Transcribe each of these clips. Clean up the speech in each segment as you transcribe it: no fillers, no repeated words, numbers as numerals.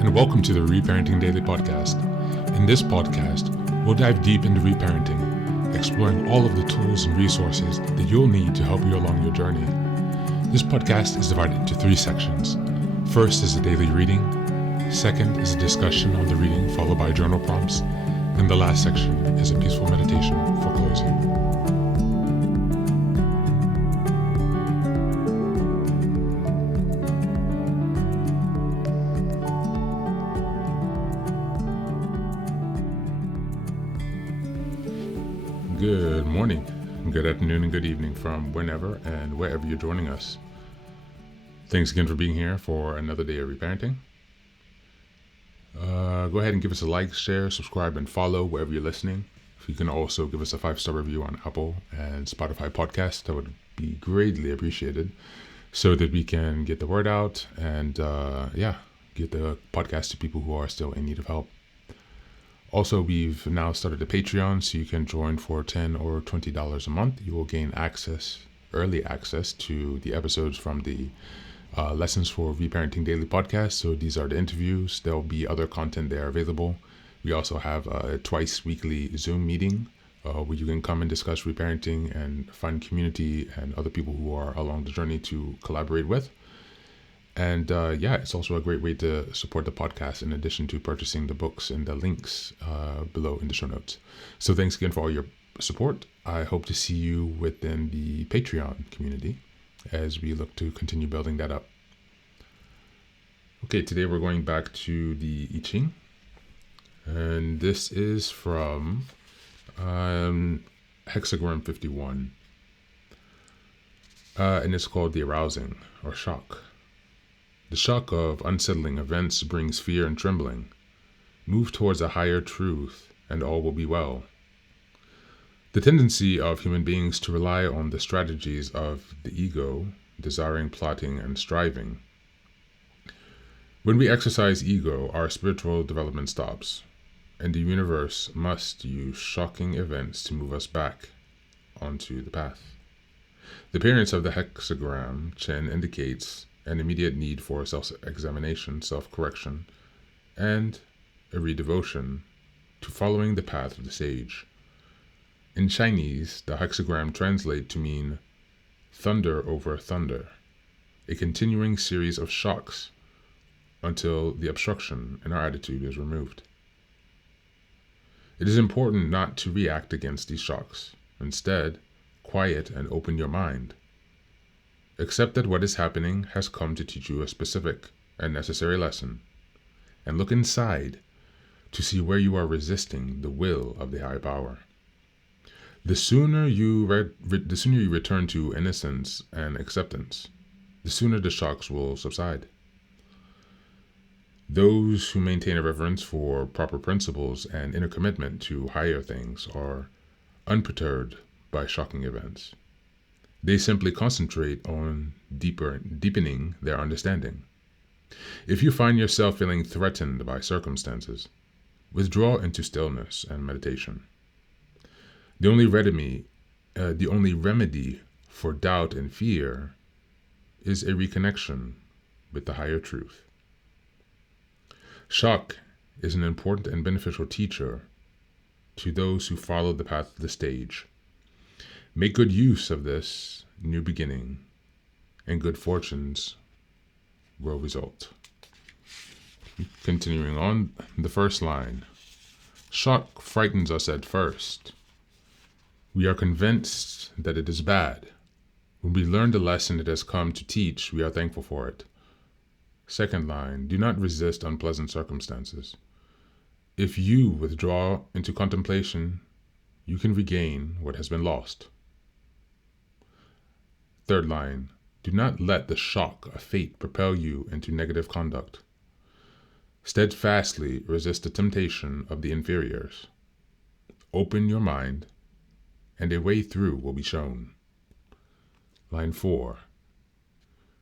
and welcome to the Reparenting Daily podcast. In this podcast, we'll dive deep into reparenting, exploring all of the tools and resources that you'll need to help you along your journey. This podcast is divided into 3 sections. First is a daily reading, second is a discussion on the reading followed by journal prompts, and the last section is a peaceful meditation for closing. Good morning, good afternoon, and good evening from whenever and wherever you're joining us. Thanks again for being here for another day of reparenting. Go ahead and give us a like, share, subscribe, and follow wherever you're listening. If you can also give us a 5-star review on Apple and Spotify podcasts, that would be greatly appreciated so that we can get the word out and get the podcast to people who are still in need of help. Also, we've now started a Patreon, so you can join for $10 or $20 a month. You will gain early access to the episodes from the Lessons for Reparenting Daily podcast. So these are the interviews. There'll be other content there available. We also have a twice weekly Zoom meeting where you can come and discuss reparenting and find community and other people who are along the journey to collaborate with. And it's also a great way to support the podcast in addition to purchasing the books and the links below in the show notes. So thanks again for all your support. I hope to see you within the Patreon community as we look to continue building that up. Okay, today we're going back to the Ching. And this is from Hexagram 51. And it's called the Arousing or Shock. The shock of unsettling events brings fear and trembling. Move towards a higher truth, and all will be well. The tendency of human beings to rely on the strategies of the ego, desiring, plotting, and striving. When we exercise ego, our spiritual development stops, and the universe must use shocking events to move us back onto the path. The appearance of the hexagram Ching indicates an immediate need for self-examination, self-correction, and a redevotion to following the path of the sage. In Chinese, the hexagram translates to mean thunder over thunder, a continuing series of shocks until the obstruction in our attitude is removed. It is important not to react against these shocks. Instead, quiet and open your mind. Accept that what is happening has come to teach you a specific and necessary lesson, and look inside to see where you are resisting the will of the high power. The sooner you return to innocence and acceptance, the sooner the shocks will subside. Those who maintain a reverence for proper principles and inner commitment to higher things are unperturbed by shocking events. They simply concentrate on deepening their understanding. If you find yourself feeling threatened by circumstances, withdraw into stillness and meditation. The only remedy for doubt and fear is a reconnection with the higher truth. Shock is an important and beneficial teacher to those who follow the path of the sage. Make good use of this new beginning, and good fortunes will result. Continuing on, the first line. Shock frightens us at first. We are convinced that it is bad. When we learn the lesson it has come to teach, we are thankful for it. Second line. Do not resist unpleasant circumstances. If you withdraw into contemplation, you can regain what has been lost. Third line, do not let the shock of fate propel you into negative conduct. Steadfastly resist the temptation of the inferiors. Open your mind, and a way through will be shown. Line 4,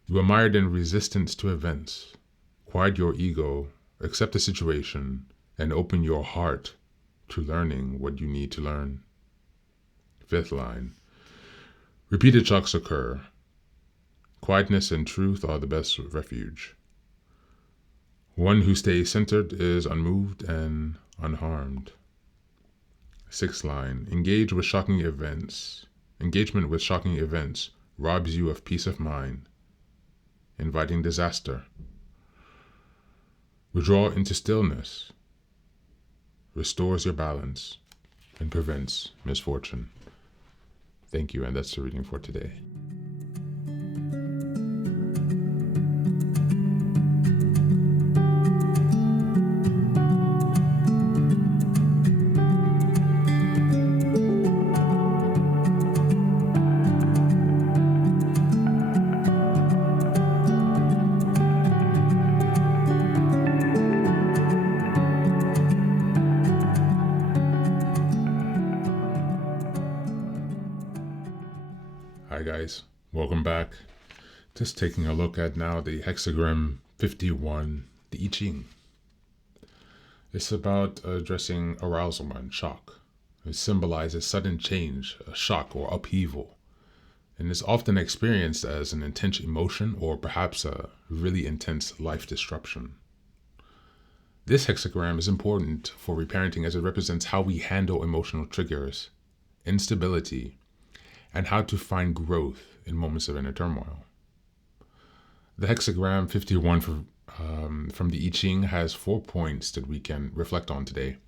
you are mired in resistance to events. Quiet your ego, accept the situation, and open your heart to learning what you need to learn. Fifth line, repeated shocks occur. Quietness and truth are the best refuge. One who stays centered is unmoved and unharmed. Sixth line, engagement with shocking events robs you of peace of mind, inviting disaster. Withdrawal into stillness restores your balance and prevents misfortune. Thank you, and that's the reading for today. Hi guys, welcome back. Just taking a look at now the Hexagram 51, the Ching. It's about addressing arousal and shock. It symbolizes sudden change, a shock or upheaval, and is often experienced as an intense emotion or perhaps a really intense life disruption. This hexagram is important for reparenting as it represents how we handle emotional triggers, instability, and how to find growth in moments of inner turmoil. The hexagram 51 from the I Ching has 4 points that we can reflect on today.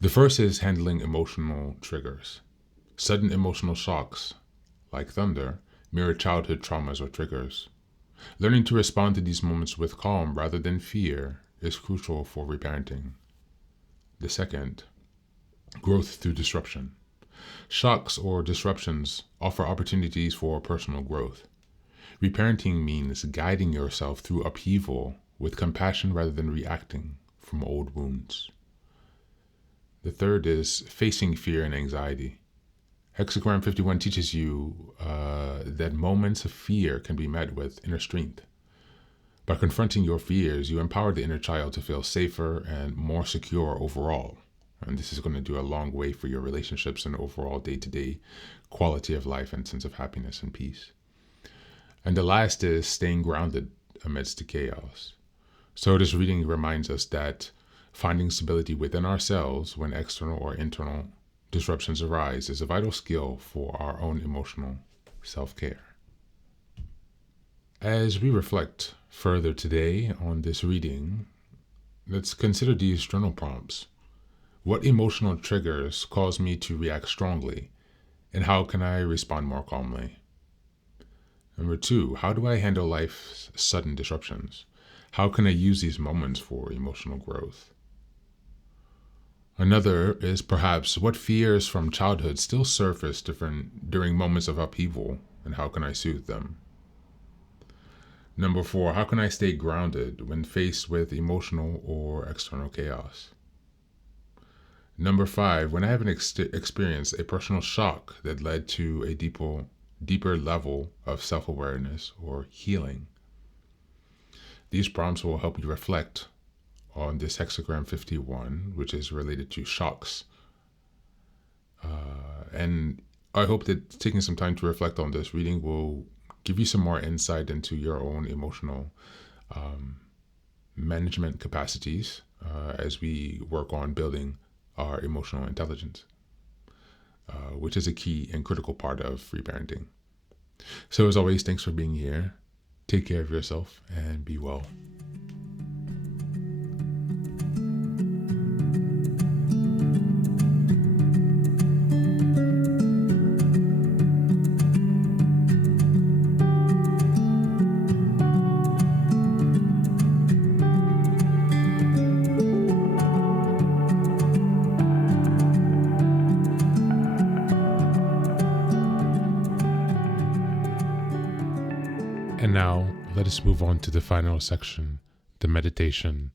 The first is handling emotional triggers. Sudden emotional shocks, like thunder, mirror childhood traumas or triggers. Learning to respond to these moments with calm rather than fear is crucial for reparenting. The second, growth through disruption. Shocks or disruptions offer opportunities for personal growth. Reparenting means guiding yourself through upheaval with compassion rather than reacting from old wounds. The third is facing fear and anxiety. Hexagram 51 teaches you that moments of fear can be met with inner strength. By confronting your fears, you empower the inner child to feel safer and more secure overall. And this is going to do a long way for your relationships and overall day-to-day quality of life and sense of happiness and peace. And the last is staying grounded amidst the chaos. So this reading reminds us that finding stability within ourselves when external or internal disruptions arise is a vital skill for our own emotional self-care. As we reflect further today on this reading, let's consider these journal prompts. What emotional triggers cause me to react strongly, and how can I respond more calmly? Number 2, how do I handle life's sudden disruptions? How can I use these moments for emotional growth? Another is perhaps what fears from childhood still surface during moments of upheaval, and how can I soothe them? Number 4, how can I stay grounded when faced with emotional or external chaos? Number 5, when I have experienced a personal shock that led to a deeper level of self-awareness or healing. These prompts will help you reflect on this hexagram 51, which is related to shocks. And I hope that taking some time to reflect on this reading will give you some more insight into your own emotional management capacities as we work on building our emotional intelligence, which is a key and critical part of reparenting. So as always, thanks for being here. Take care of yourself and be well. And now, let us move on to the final section, the meditation.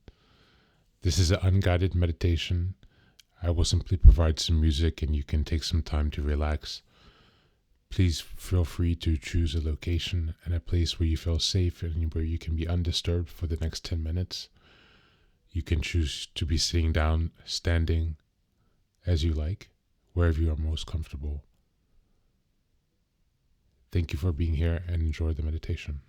This is an unguided meditation. I will simply provide some music and you can take some time to relax. Please feel free to choose a location and a place where you feel safe and where you can be undisturbed for the next 10 minutes. You can choose to be sitting down, standing, as you like, wherever you are most comfortable. Thank you for being here and enjoy the meditation.